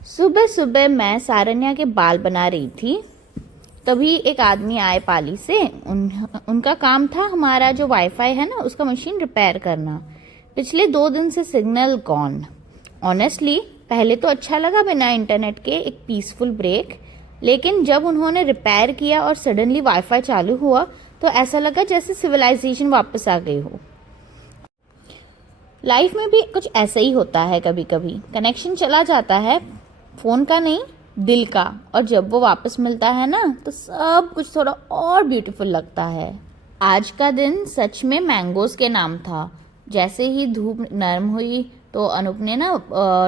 सुबह सुबह मैं सारन्या के बाल बना रही थी, तभी एक आदमी आए पाली से। उनका काम था हमारा जो वाईफाई है ना उसका मशीन रिपेयर करना। पिछले 2 दिन से सिग्नल गॉन। ऑनेस्टली पहले तो अच्छा लगा बिना इंटरनेट के एक पीसफुल ब्रेक, लेकिन जब उन्होंने रिपेयर किया और सडनली वाईफाई चालू हुआ तो ऐसा लगा जैसे सिविलाइजेशन वापस आ गई हो। लाइफ में भी कुछ ऐसा ही होता है, कभी कभी कनेक्शन चला जाता है, फोन का नहीं दिल का, और जब वो वापस मिलता है ना तो सब कुछ थोड़ा और ब्यूटीफुल लगता है। आज का दिन सच में मैंगोज के नाम था। जैसे ही धूप नरम हुई तो अनूप ने ना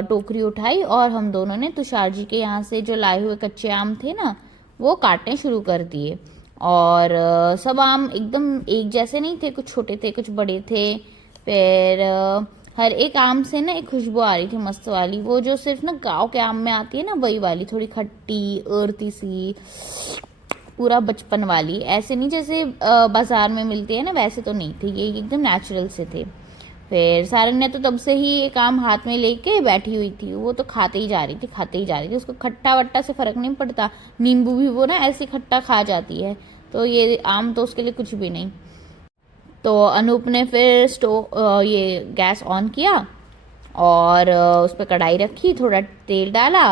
टोकरी उठाई और हम दोनों ने तुषार जी के यहाँ से जो लाए हुए कच्चे आम थे ना वो काटने शुरू कर दिए। और सब आम एकदम एक जैसे नहीं थे, कुछ छोटे थे कुछ बड़े थे। फिर हर एक आम से ना एक खुशबू आ रही थी मस्त वाली, वो जो सिर्फ ना गांव के आम में आती है ना वही वाली, थोड़ी खट्टी अर्ती सी, पूरा बचपन वाली। ऐसे नहीं जैसे बाजार में मिलती है ना, वैसे तो नहीं थे ये, एकदम नेचुरल से थे। फिर सारन्या तो तब से ही एक आम हाथ में लेके बैठी हुई थी, वो तो खाते ही जा रही थी खाते ही जा रही थी। उसको खट्टा वट्टा से फर्क नहीं पड़ता, नींबू भी वो ना ऐसे खट्टा खा जाती है, तो ये आम तो उसके लिए कुछ भी नहीं। तो अनूप ने फिर ये गैस ऑन किया और उस पर कढ़ाई रखी, थोड़ा तेल डाला,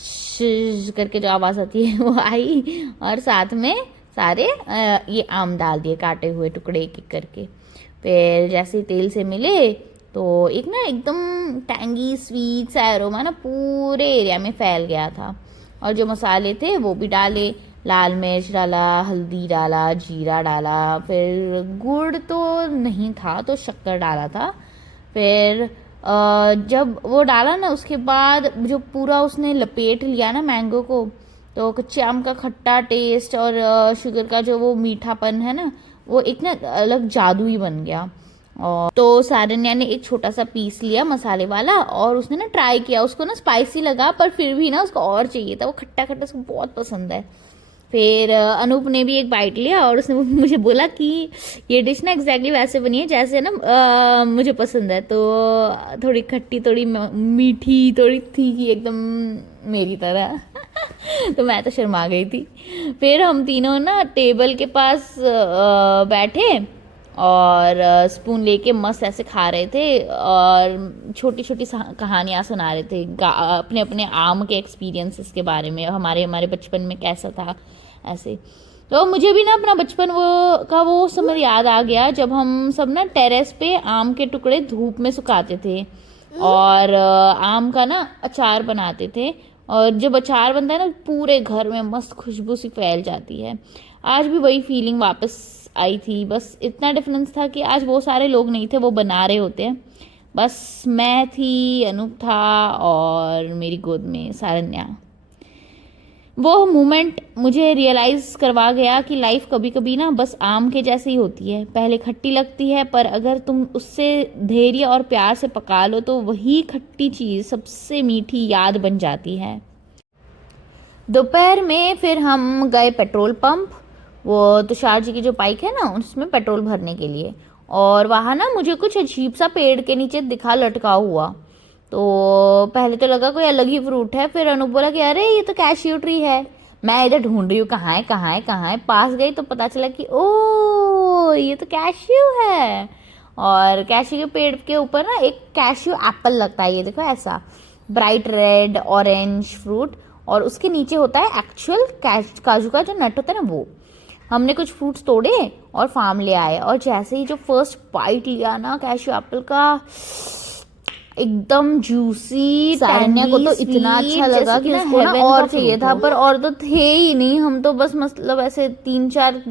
शिज करके जो आवाज़ आती है वो आई, और साथ में सारे ये आम डाल दिए काटे हुए टुकड़े एक एक करके। फिर जैसे ही तेल से मिले तो एक ना एकदम टैंगी स्वीट सा एरोमा ना पूरे एरिया में फैल गया था। और जो मसाले थे वो भी डाले, लाल मिर्च डाला, हल्दी डाला, जीरा डाला, फिर गुड़ तो नहीं था तो शक्कर डाला था। फिर जब वो डाला ना उसके बाद जो पूरा उसने लपेट लिया ना मैंगो को, तो कच्चे आम का खट्टा टेस्ट और शुगर का जो वो मीठापन है ना वो एक ना अलग जादू ही बन गया। और तो सारन्या ने एक छोटा सा पीस लिया मसाले वाला और उसने ना ट्राई किया, उसको ना स्पाइसी लगा पर फिर भी ना उसको और चाहिए था, वो खट्टा खट्टा उसको बहुत पसंद है। फिर अनूप ने भी एक बाइट लिया और उसने मुझे बोला कि ये डिश ना एग्जैक्टली वैसे बनी है जैसे ना मुझे पसंद है, तो थोड़ी खट्टी थोड़ी मीठी थोड़ी तीखी एकदम मेरी तरह। तो मैं तो शर्मा गई थी। फिर हम तीनों ना टेबल के पास बैठे और स्पून लेके मस्त ऐसे खा रहे थे और छोटी छोटी कहानियाँ सुना रहे थे अपने अपने आम के एक्सपीरियंसेस के बारे में, हमारे हमारे बचपन में कैसा था ऐसे। तो मुझे भी ना अपना बचपन वो समय याद आ गया जब हम सब ना टेरेस पे आम के टुकड़े धूप में सुखाते थे और आम का ना अचार बनाते थे, और जब अचार बनता है ना पूरे घर में मस्त खुशबू सी फैल जाती है। आज भी वही फीलिंग वापस आई थी, बस इतना डिफरेंस था कि आज वो सारे लोग नहीं थे वो बना रहे होते हैं, बस मैं थी, अनूप था और मेरी गोद में सारन्या। वो मोमेंट मुझे रियलाइज़ करवा गया कि लाइफ कभी कभी ना बस आम के जैसे ही होती है, पहले खट्टी लगती है पर अगर तुम उससे धैर्य और प्यार से पका लो तो वही खट्टी चीज़ सबसे मीठी याद बन जाती है। दोपहर में फिर हम गए पेट्रोल पंप, वो तुषार जी की जो बाइक है ना उसमें पेट्रोल भरने के लिए, और वहाँ ना मुझे कुछ अजीब सा पेड़ के नीचे दिखा लटका हुआ। तो पहले तो लगा कोई अलग ही फ्रूट है, फिर अनूप बोला कि अरे ये तो कैश्यू ट्री है। मैं इधर ढूंढ रही हूँ कहाँ है कहाँ है कहाँ है, पास गई तो पता चला कि ओ ये तो कैश्यू है। और कैश्यू के पेड़ के ऊपर ना एक कैश्यू एप्पल लगता है, ये देखो ऐसा ब्राइट रेड ऑरेंज फ्रूट, और उसके नीचे होता है एक्चुअल काजू का जो नट होता है ना वो। हमने कुछ फ्रूट्स तोड़े और फार्म ले आए, और जैसे ही जो फर्स्ट बाइट लिया ना कैश्यू एप्पल का, एकदम जूसी, सारन्या को तो इतना अच्छा लगा कि उसको ना और चाहिए था, पर और तो थे ही नहीं, हम तो बस मतलब ऐसे 3-4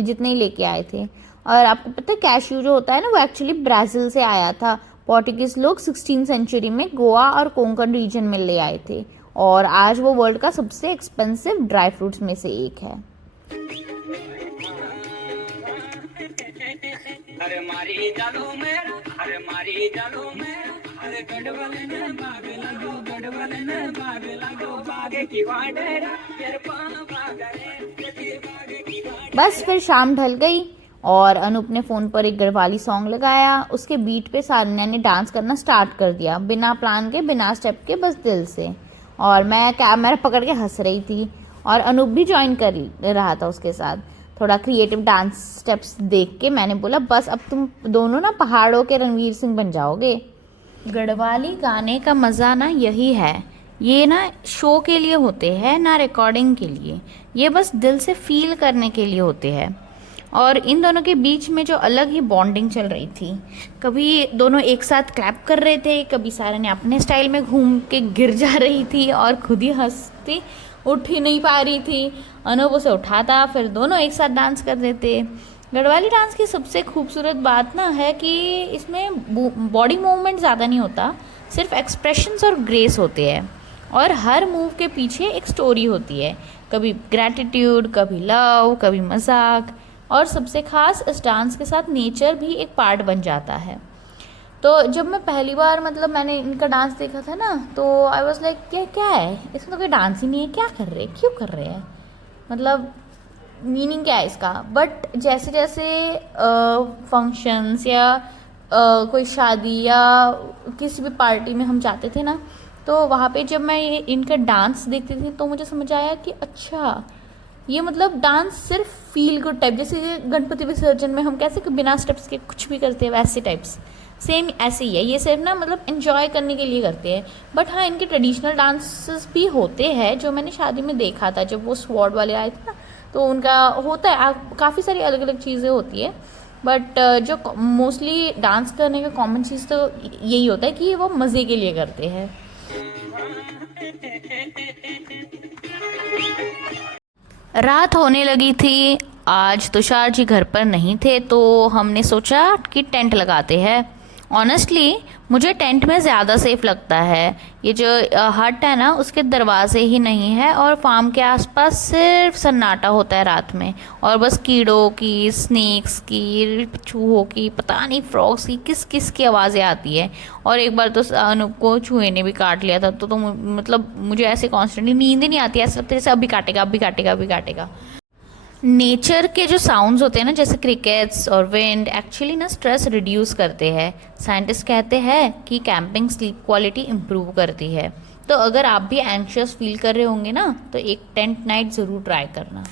जितने ही लेके आए थे। और आपको पता है कैश्यू जो होता है ना वो एक्चुअली ब्राजील से आया था, पोर्टुगीज लोग 16th सेंचुरी में गोवा और कोंकण रीजन में ले आए थे, और आज वो वर्ल्ड का सबसे एक्सपेंसिव ड्राई फ्रूट्स में से एक है। अरे मारी जालो मेरा, अरे मारी जालो मेरा, अरे गढ़वाले ने बाग लगो, गढ़वाले ने बाग लगो, बागे की वाडेरा यार बस फिर शाम ढल गई और अनूप ने फ़ोन पर एक गढ़वाली सॉन्ग लगाया, उसके बीट पे सारन्या ने डांस करना स्टार्ट कर दिया, बिना प्लान के बिना स्टेप के, बस दिल से। और मैं कैमरा पकड़ के हंस रही थी और अनूप भी ज्वाइन कर रहा था उसके साथ। थोड़ा क्रिएटिव डांस स्टेप्स देख के मैंने बोला बस अब तुम दोनों ना पहाड़ों के रणवीर सिंह बन जाओगे। गढ़वाली गाने का मज़ा ना यही है, ये ना शो के लिए होते हैं ना रिकॉर्डिंग के लिए, ये बस दिल से फील करने के लिए होते हैं। और इन दोनों के बीच में जो अलग ही बॉन्डिंग चल रही थी, कभी दोनों एक साथ क्लैप कर रहे थे, कभी सारा ने अपने स्टाइल में घूम के गिर जा रही थी और खुद ही हंसती उठ ही नहीं पा रही थी। अनूप उसे उठाता, फिर दोनों एक साथ डांस कर रहे थे। गढ़वाली डांस की सबसे खूबसूरत बात ना है कि इसमें बॉडी मूवमेंट ज़्यादा नहीं होता, सिर्फ एक्सप्रेशंस और ग्रेस होते हैं और हर मूव के पीछे एक स्टोरी होती है, कभी ग्रैटिट्यूड, कभी लव, कभी मजाक। और सबसे खास इस डांस के साथ नेचर भी एक पार्ट बन जाता है। तो जब मैं पहली बार मतलब मैंने इनका डांस देखा था ना, तो आई वॉज लाइक क्या है इसमें, तो कोई डांस ही नहीं है, क्या कर रहे हैं, क्यों कर रहे हैं, मतलब मीनिंग क्या है इसका। बट जैसे जैसे फंक्शंस या कोई शादी या किसी भी पार्टी में हम जाते थे ना, तो वहाँ पे जब मैं इनका डांस देखती थी तो मुझे समझ आया कि अच्छा ये मतलब डांस सिर्फ फील गुड टाइप, जैसे गणपति विसर्जन में हम कैसे कि बिना स्टेप्स के कुछ भी करते हैं वैसे टाइप्स, सेम ऐसे ही है ये सिर्फ ना मतलब एंजॉय करने के लिए करते हैं। बट हाँ इनके ट्रेडिशनल डांसेस भी होते हैं जो मैंने शादी में देखा था, जब वो स्वॉर्ड वाले आए थे ना, तो उनका होता है काफ़ी सारी अलग अलग चीज़ें होती है। बट जो मोस्टली डांस करने का कॉमन चीज़ तो यही होता है कि वो मज़े के लिए करते हैं। रात होने लगी थी, आज तुषार जी घर पर नहीं थे, तो हमने सोचा कि टेंट लगाते हैं। ऑनेस्टली मुझे टेंट में ज़्यादा सेफ लगता है। ये जो हट है ना उसके दरवाजे ही नहीं है और फार्म के आसपास सिर्फ सन्नाटा होता है रात में, और बस कीड़ों की, स्नेक्स की, चूहों की, पता नहीं फ्रॉग्स की, किस किस की आवाज़ें आती है। और एक बार तो अनूप को चूहे ने भी काट लिया था, तो मतलब मुझे ऐसे कॉन्स्टेंटली नींद ही नहीं आती, ऐसा लगता है जैसे अभी काटेगा अभी काटेगा अभी काटेगा। नेचर के जो साउंड्स होते हैं ना जैसे क्रिकेट्स और विंड एक्चुअली ना स्ट्रेस रिड्यूस करते हैं। साइंटिस्ट कहते हैं कि कैंपिंग स्लीप क्वालिटी इम्प्रूव करती है। तो अगर आप भी एंशियस फील कर रहे होंगे ना तो एक टेंट नाइट ज़रूर ट्राई करना।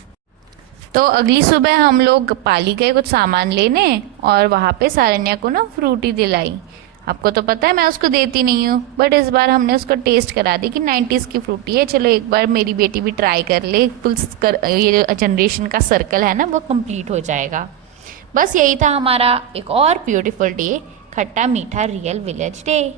तो अगली सुबह हम लोग पाली गए कुछ सामान लेने और वहाँ पे सारन्या को ना फ्रूटी दिलाई। आपको तो पता है मैं उसको देती नहीं हूँ, बट इस बार हमने उसको टेस्ट करा दी कि 90s की फ्रूटी है, चलो एक बार मेरी बेटी भी ट्राई कर ले, ये जो जनरेशन का सर्कल है ना वो कंप्लीट हो जाएगा। बस यही था हमारा एक और ब्यूटीफुल डे, खट्टा मीठा रियल विलेज डे।